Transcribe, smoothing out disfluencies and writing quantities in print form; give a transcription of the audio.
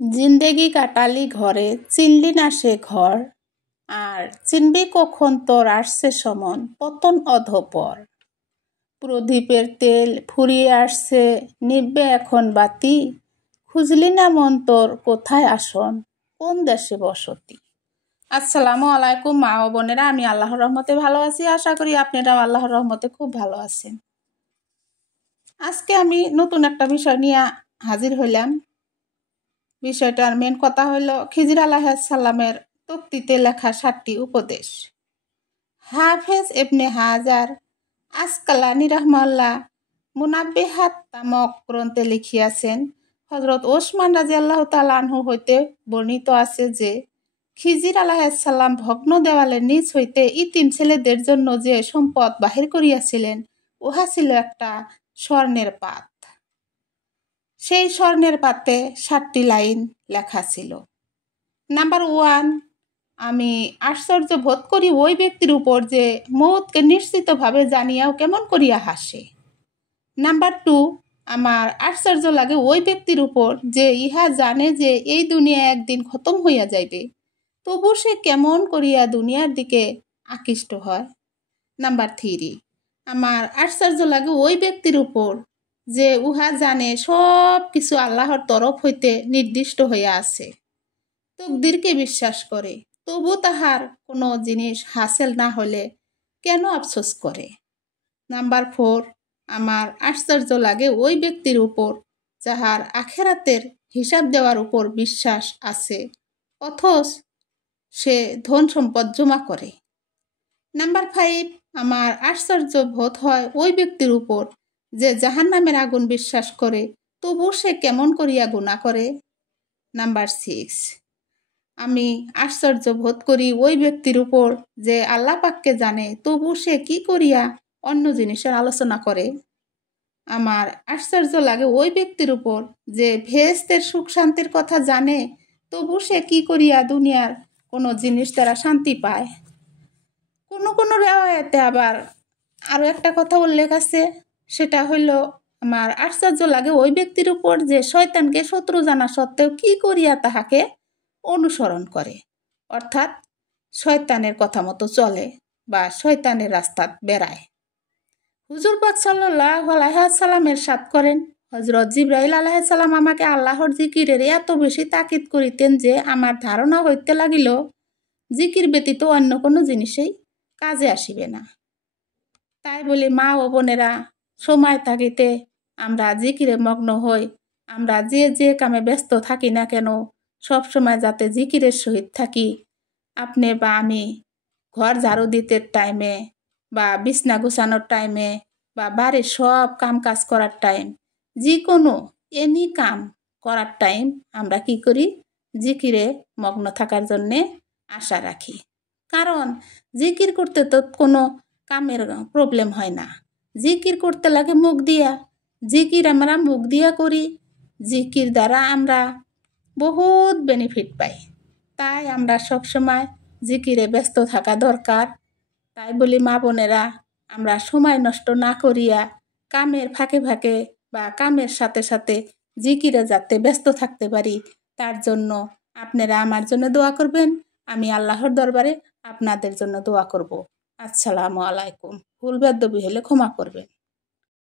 জিন্দেগি কাটালি ঘরে, চিনলি না সে ঘর, আর চিনবি কখন তোর আসছে সমন, পতন অধঃপর। প্রদীপের তেল ফুরিয়ে আসছে, নিববে এখন বাতি, খুঁজলি না মন তোর কোথায় আসন, কোন দেশে বসতি। আসসালামু আলাইকুম মা ও বোনেরা, আমি আল্লাহর রহমতে ভালো আছি। আশা করি আপনারাও আল্লাহর রহমতে খুব ভালো আছেন। আজকে আমি নতুন একটা বিষয় নিয়ে হাজির হইলাম। বিষয়টার মেন কথা হইল খিজির আলাইহিস সালামের তক্তিতে লেখা 7টি উপদেশ। হাফেজ ইবনে হাজার আসকালানি রাহমাল্লাহ মুনাব্বিহাত নামক গ্রন্থে লিখিয়াছেন, হযরত ওসমান রাদিয়াল্লাহু তাআলা আনহু হইতে বর্ণিত আছে যে খিজির আলাইহিস সালাম ভগ্ন দেওয়ালের নিচ হইতে ইতিম ছেলেদের জন্য যে সম্পদ বাহির করিয়াছিলেন, উহা ছিল একটা স্বর্ণের পাত। সেই স্বর্ণের পাতে 7টি লাইন লেখা ছিল। নাম্বার 1, আমি আশ্চর্য বোধ করি ওই ব্যক্তির উপর যে মৌতকে নিশ্চিতভাবে জানিয়াও কেমন করিয়া হাসে। নাম্বার 2, আমার আশ্চর্য লাগে ওই ব্যক্তির উপর যে ইহা জানে যে এই দুনিয়া একদিন খতম হইয়া যাইবে, তবু সে কেমন করিয়া দুনিয়ার দিকে আকৃষ্ট হয়। নাম্বার 3, আমার আশ্চর্য লাগে ওই ব্যক্তির উপর যে উহা জানে সব কিছু আল্লাহর তরফ হইতে নির্দিষ্ট হইয়া আছে, তকদিরকে বিশ্বাস করে, তবু তাহার কোনো জিনিস হাসিল না হলে কেন আফসোস করে। নাম্বার 4, আমার আশ্চর্য লাগে ওই ব্যক্তির উপর যাহার আখেরাতের হিসাব দেওয়ার উপর বিশ্বাস আছে, অথচ সে ধন সম্পদ জমা করে। নাম্বার 5, আমার আশ্চর্য বোধ হয় ওই ব্যক্তির উপর যে জাহান্নামের আগুন বিশ্বাস করে, তবু সে কেমন করিয়া গুনাহ করে। নাম্বার 6, আমি আশ্চর্য বোধ করি ওই ব্যক্তির উপর যে আল্লাহ পাককে জানে, তবু সে কি করিয়া অন্য জিনিসের আলোচনা করে। আমার আশ্চর্য লাগে ওই ব্যক্তির উপর যে বেহেশতের সুখ শান্তির কথা জানে, তবু সে কি করিয়া দুনিয়ার কোনো জিনিস দ্বারা শান্তি পায়। কোনো রিওয়ায়াতে আবার আরও একটা কথা উল্লেখ আছে, সেটা হইল আমার আশ্চর্য লাগে ওই ব্যক্তির উপর যে শয়তানকে শত্রু জানা সত্ত্বেও কি করিয়া তাহাকে অনুসরণ করে, অর্থাৎ শয়তানের কথা মতো চলে বা শয়তানের রাস্তা বেড়ায়। হুজুর পাক সাল্লাল্লাহু আলাইহি ওয়াসাল্লাম ইরশাদ করেন, হযরত জিবরাইল আলাইহিস সালাম আমাকে আল্লাহর জিকিরের এত বেশি তাকিদ করিতেন যে আমার ধারণা হইতে লাগিল জিকির ব্যতীত অন্য কোনো জিনিসেই কাজে আসিবে না। তাই বলি মা ও বোনেরা, সময় থাকিতে আমরা জিকিরে মগ্ন হই। আমরা যে কামে ব্যস্ত থাকি না কেন, সব সময় যাতে জিকিরের সহিত থাকি। আপনি বা আমি ঘর ঝাড়ু দিতে টাইমে, বা বিছনা গুছানোর টাইমে, বা বাড়ির সব কাম কাজ করার টাইম, যে কোনো এনি কাম করার টাইম আমরা কি করি, জিকিরে মগ্ন থাকার জন্যে আশা রাখি। কারণ জিকির করতে তো কোনো কামের প্রবলেম হয় না। জিকির করতে লাগে মুখ দিয়া, জিকির আমরা মুখ দিয়া করি, জিকির দ্বারা আমরা বহুত বেনিফিট পাই। তাই আমরা সব সময় জিকিরে ব্যস্ত থাকা দরকার। তাই বলি মা বোনেরা, আমরা সময় নষ্ট না করিয়া কামের ফাঁকে ফাঁকে বা কামের সাথে সাথে জিকিরে যাতে ব্যস্ত থাকতে পারি, তার জন্য আপনারা আমার জন্য দোয়া করবেন। আমি আল্লাহর দরবারে আপনাদের জন্য দোয়া করব। আসসালামু আলাইকুম। ভুল বেয়াদবি হলে ক্ষমা করবেন।